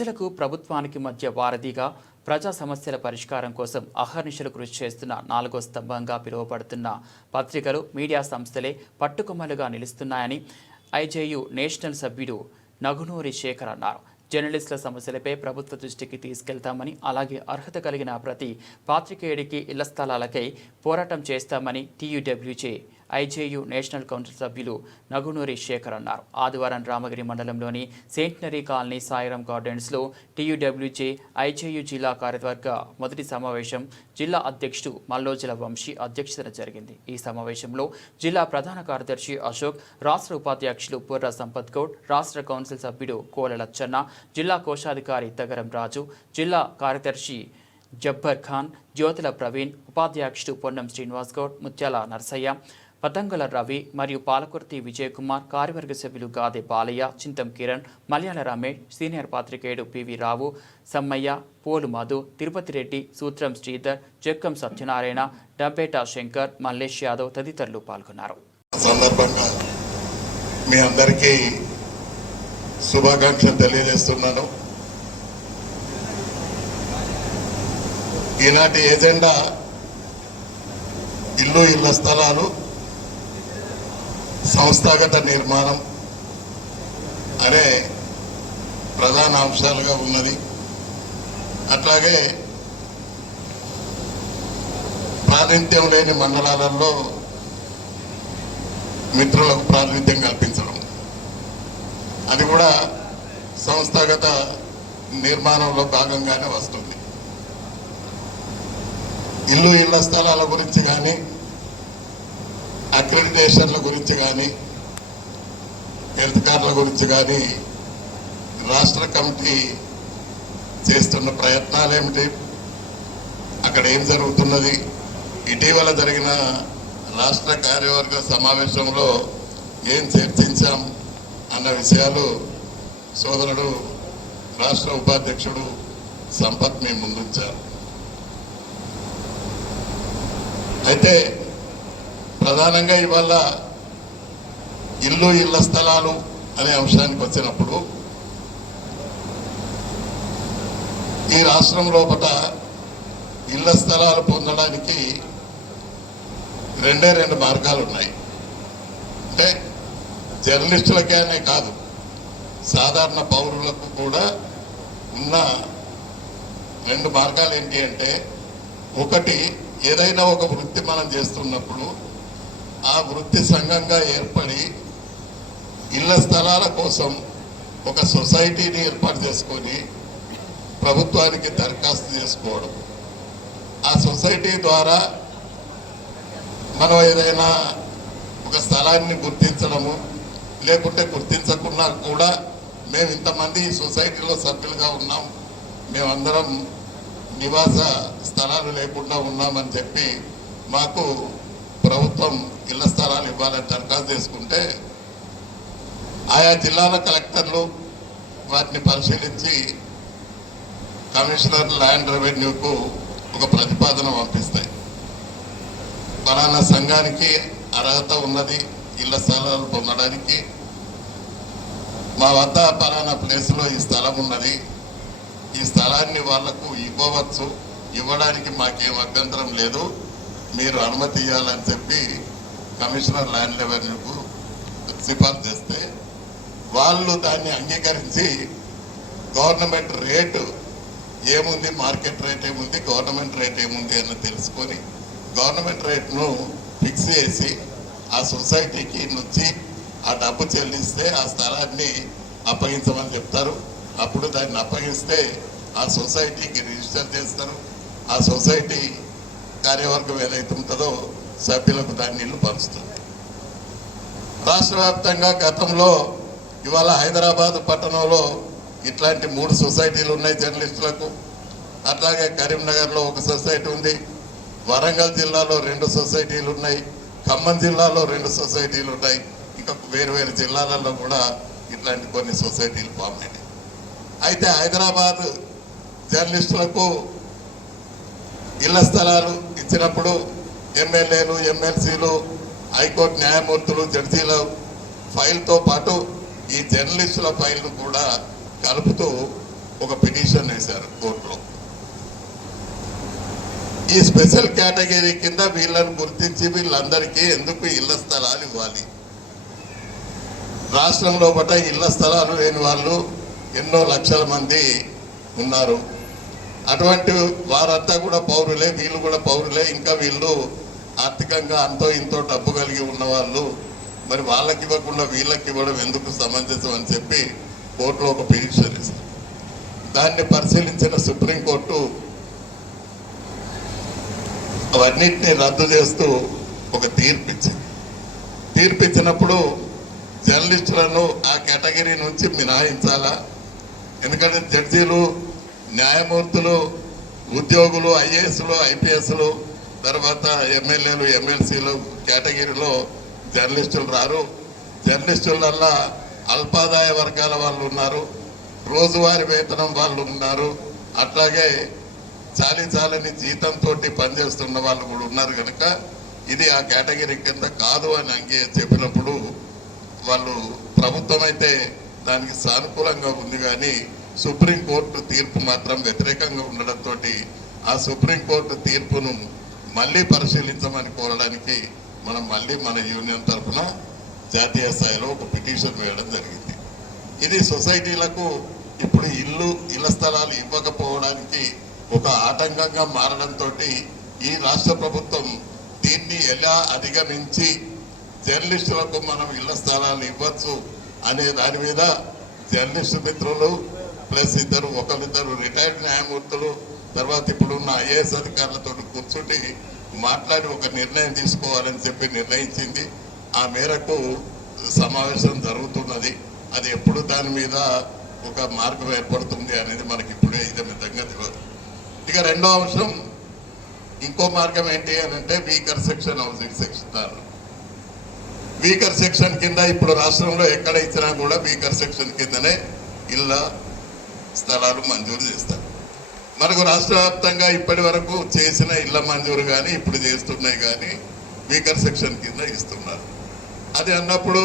ప్రజలకు ప్రభుత్వానికి మధ్య వారధిగా ప్రజా సమస్యల పరిష్కారం కోసం అహర్నిశలు కృషి చేస్తున్న నాలుగో స్తంభంగా పిలువబడుతున్న పత్రికలు మీడియా సంస్థలే పట్టుకొమ్మలుగా నిలుస్తున్నాయని ఐజేయు నేషనల్ సభ్యుడు నగునూరి శేఖర్ అన్నారు. జర్నలిస్టుల సమస్యలపై ప్రభుత్వ దృష్టికి తీసుకెళ్తామని అలాగే అర్హత కలిగిన ప్రతి పాత్రికేయుడికి ఇళ్ళ స్థలాలకై పోరాటం చేస్తామని టీయూడబ్ల్యూజే ఐజేయు నేషనల్ కౌన్సిల్ సభ్యులు నగునూరి శేఖర్ అన్నారు. ఆదివారం రామగిరి మండలంలోని సెంటనరీ కాలనీ సాయిరాం గార్డెన్స్లో టీయూడబ్ల్యూజే ఐజేయు జిల్లా కార్యవర్గ మొదటి సమావేశం జిల్లా అధ్యక్షుడు మల్లోజల వంశీ అధ్యక్షతన జరిగింది. ఈ సమావేశంలో జిల్లా ప్రధాన కార్యదర్శి అశోక్ రాష్ట్ర ఉపాధ్యక్షులు బుర్ర సంపత్ గౌడ్ రాష్ట్ర కౌన్సిల్ సభ్యుడు కోల లచ్చన్న జిల్లా కోశాధికారి తగరం రాజు జిల్లా కార్యదర్శి జబ్బర్ ఖాన్ జ్యోతుల ప్రవీణ్ ఉపాధ్యక్షుడు పొన్నం శ్రీనివాస్ గౌడ్ ముత్యాల నర్సయ్య పతంగుల రవి మరియు పాలకుర్తి విజయకుమార్ కార్యవర్గ సభ్యులు గాదే బాలయ్య చింతం కిరణ్ మలయాళ రమేష్ సీనియర్ పాత్రికేయుడు పివి రావు సమ్మయ్య పోలు మధు తిరుపతి రెడ్డి సూత్రం శ్రీధర్ జక్కం సత్యనారాయణ డబ్బేటా శంకర్ మల్లేష్ యాదవ్ తదితరులు పాల్గొన్నారు. సందర్భంగా మీ అందరికీ శుభాకాంక్షలు తెలియజేస్తున్నాను. ఈనాటి ఎజెండా ఇల్లు ఇళ్ళ స్థలాలు సంస్థాగత నిర్మాణం అనే ప్రధాన అంశాలుగా ఉన్నది. అట్లాగే ప్రాతినిధ్యం లేని మండలాలలో మిత్రులకు ప్రాతినిధ్యం కల్పించడం. అది కూడా సంస్థాగత నిర్మాణంలో భాగంగానే వస్తుంది. ఇల్లు ఇళ్ళ స్థలాల గురించి కానీ అక్రిడిటేషన్ల గురించి కానీ హెల్త్ కార్డుల గురించి కానీ రాష్ట్ర కమిటీ చేస్తున్న ప్రయత్నాలు ఏమిటి అక్కడ ఏం జరుగుతున్నది? ఇటీవల జరిగిన రాష్ట్ర కార్యవర్గ సమావేశంలో ఏం చర్చించాం అన్న విషయాలు సోదరుడు రాష్ట్ర ఉపాధ్యక్షుడు సంపత్ మీ ముందుంచారు. అయితే ప్రధానంగా ఇవాళ ఇల్లు ఇళ్ళ స్థలాలు అనే అంశానికి వచ్చినప్పుడు ఈ రాష్ట్రం లోపల ఇళ్ళ స్థలాలు పొందడానికి రెండే రెండు మార్గాలు ఉన్నాయి. అంటే జర్నలిస్టులకే అనే కాదు సాధారణ పౌరులకు కూడా ఉన్న రెండు మార్గాలు ఏంటి అంటే ఒకటి ఏదైనా ఒక వృత్తి మనం చేస్తున్నప్పుడు ఆ వృత్తి సంఘంగా ఏర్పడి ఇళ్ళ స్థలాల కోసం ఒక సొసైటీని ఏర్పాటు చేసుకొని ప్రభుత్వానికి దరఖాస్తు చేసుకోవడం. ఆ సొసైటీ ద్వారా మనం ఏదైనా ఒక స్థలాన్ని గుర్తించడము లేకుంటే గుర్తించకున్నా కూడా మేము ఇంతమంది సొసైటీలో సభ్యులుగా ఉన్నాం. మేమందరం నివాస స్థలాలు లేకుండా ఉన్నామని చెప్పి మాకు ప్రభుత్వం ఇళ్ళ స్థలాలు ఇవ్వాలని దరఖాస్తు చేసుకుంటే ఆయా జిల్లాల కలెక్టర్లు వాటిని పరిశీలించి కమిషనర్ ల్యాండ్ రెవెన్యూకు ఒక ప్రతిపాదన పంపిస్తాయి. ఫలానా సంఘానికి అర్హత ఉన్నది ఇళ్ళ స్థలాలు పొందడానికి. మా వద్ద ఫలానా ప్లేస్లో ఈ స్థలం ఉన్నది. ఈ స్థలాన్ని వాళ్ళకు ఇవ్వవచ్చు. ఇవ్వడానికి మాకేం అభ్యంతరం లేదు. మీరు అనుమతి ఇవ్వాలని చెప్పి కమిషనర్ ల్యాండ్ రెవెన్యూకు సిఫార్సు చేస్తే వాళ్ళు దాన్ని అంగీకరించి గవర్నమెంట్ రేటు ఏముంది మార్కెట్ రేట్ ఏముంది గవర్నమెంట్ రేట్ ఏముంది అని తెలుసుకొని గవర్నమెంట్ రేట్ను ఫిక్స్ చేసి ఆ సొసైటీకి నుంచి ఆ డబ్బు చెల్లిస్తే ఆ స్థలాన్ని అప్పగించమని చెప్తారు. అప్పుడు దాన్ని అప్పగిస్తే ఆ సొసైటీకి రిజిస్టర్ చేస్తారు. ఆ సొసైటీ కార్యవర్గం ఏదైతే ఉంటుందో సభ్యులకు దాన్ని ఇల్లు పరుస్తుంది రాష్ట్ర వ్యాప్తంగా గతంలో ఇవాళ హైదరాబాద్ పట్టణంలో ఇట్లాంటి మూడు సొసైటీలు ఉన్నాయి జర్నలిస్టులకు. అట్లాగే కరీంనగర్లో ఒక సొసైటీ ఉంది వరంగల్ జిల్లాలో రెండు సొసైటీలు ఉన్నాయి ఖమ్మం జిల్లాలో రెండు సొసైటీలు ఉన్నాయి. ఇంకా వేరు వేరు జిల్లాలలో కూడా ఇట్లాంటి కొన్ని సొసైటీలు ఫామ్ అయినాయి. అయితే హైదరాబాద్ జర్నలిస్టులకు ఇళ్ళ స్థలాలు ఇచ్చినప్పుడు ఎమ్మెల్యేలు ఎమ్మెల్సీలు హైకోర్టు న్యాయమూర్తులు జడ్జీల ఫైల్తో పాటు ఈ జర్నలిస్టుల ఫైల్ను కూడా కలుపుతూ ఒక పిటిషన్ వేశారు కోర్టులో. ఈ స్పెషల్ కేటగిరీ కింద వీళ్ళని గుర్తించి వీళ్ళందరికీ ఎందుకు ఇళ్ళ స్థలాలు ఇవ్వాలి? రాష్ట్రంలో పట ఇళ్ళ స్థలాలు లేని వాళ్ళు ఎన్నో లక్షల మంది ఉన్నారు. అటువంటి వారంతా కూడా పౌరులే వీళ్ళు కూడా పౌరులే. ఇంకా వీళ్ళు ఆర్థికంగా అంతో ఇంతో డబ్బు కలిగి ఉన్నవాళ్ళు మరి వాళ్ళకి ఇవ్వకుండా వీళ్ళకి ఇవ్వడం ఎందుకు సమంజసం అని చెప్పి కోర్టులో ఒక పిటిషన్ ఇస్తారు దాన్ని పరిశీలించిన సుప్రీంకోర్టు అవన్నిటిని రద్దు చేస్తూ ఒక తీర్పు ఇచ్చింది తీర్పు ఇచ్చినప్పుడు జర్నలిస్టులను ఆ కేటగిరీ నుంచి మినహాయించాలా? ఎందుకంటే జడ్జీలు న్యాయమూర్తులు ఉద్యోగులు ఐఏఎస్లు ఐపీఎస్లు తర్వాత ఎమ్మెల్యేలు ఎమ్మెల్సీలు కేటగిరీలో జర్నలిస్టులు రారు. జర్నలిస్టులల్లా అల్పాదాయ వర్గాల వాళ్ళు ఉన్నారు. రోజువారీ వేతనం వాళ్ళు ఉన్నారు. అట్లాగే చాలీ చాలని జీతంతో పనిచేస్తున్న వాళ్ళు కూడా ఉన్నారు కనుక ఇది ఆ కేటగిరీ కింద కాదు అని అంగే చెప్పినప్పుడు వాళ్ళు ప్రభుత్వం అయితే దానికి సానుకూలంగా ఉంది కానీ సుప్రీంకోర్టు తీర్పు మాత్రం వ్యతిరేకంగా ఉండడంతో ఆ సుప్రీంకోర్టు తీర్పును మళ్ళీ పరిశీలించమని కోరడానికి మనం మళ్ళీ మన యూనియన్ తరఫున జాతీయ స్థాయిలో ఒక పిటిషన్ వేయడం జరిగింది. ఇది సొసైటీలకు ఇప్పుడు ఇల్లు ఇళ్ళ స్థలాలు ఇవ్వకపోవడానికి ఒక ఆటంకంగా మారడంతో ఈ రాష్ట్ర ప్రభుత్వం దీన్ని ఎలా అధిగమించి జర్నలిస్టులకు మనం ఇళ్ళ స్థలాలు ఇవ్వచ్చు అనే దాని మీద జర్నలిస్టు మిత్రులు ప్లస్ ఇద్దరు ఒకరిద్దరు రిటైర్డ్ న్యాయమూర్తులు తర్వాత ఇప్పుడున్న ఐఏఎస్ అధికారులతో కూర్చుండి మాట్లాడి ఒక నిర్ణయం తీసుకోవాలని చెప్పి నిర్ణయించింది. ఆ మేరకు సమావేశం జరుగుతున్నది. అది ఎప్పుడు దాని మీద ఒక మార్గం ఏర్పడుతుంది అనేది మనకి ఇప్పుడే ఇది విధంగా తెలియదు. ఇక రెండో అంశం ఇంకో మార్గం ఏంటి అని అంటే weaker section housing section weaker section కింద ఇప్పుడు రాష్ట్రంలో ఎక్కడ ఇచ్చినా కూడా వీకర్ సెక్షన్ కిందనే ఇళ్ళ స్థలాలు మంజూరు చేస్తారు. మనకు రాష్ట్ర వ్యాప్తంగా ఇప్పటి వరకు చేసిన ఇళ్ళ మంజూరు కానీ ఇప్పుడు చేస్తున్నాయి కానీ వీకర్ సెక్షన్ కింద ఇస్తున్నారు. అది అన్నప్పుడు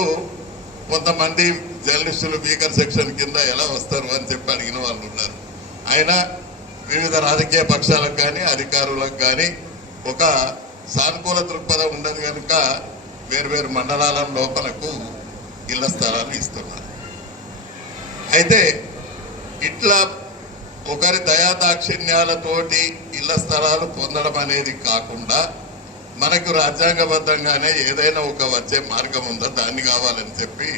కొంతమంది జర్నలిస్టులు వీకర్ సెక్షన్ కింద ఎలా వస్తారు అని చెప్పి అడిగిన వాళ్ళు ఉన్నారు. అయినా వివిధ రాజకీయ పక్షాలకు కానీ అధికారులకు కానీ ఒక సానుకూల దృక్పథం ఉండదు కనుక వేరువేరు మండలాల లోపలకు ఇళ్ళ స్థలాలు ఇస్తున్నారు. అయితే ఇట్లా ఒకరి దయాదాక్షిణ్యాలతోటి ఇళ్ళ స్థలాలు పొందడం అనేది కాకుండా మనకు రాజ్యాంగబద్ధంగానే ఏదైనా ఒక వచ్చే మార్గం ఉందో? దాన్ని కావాలని చెప్పి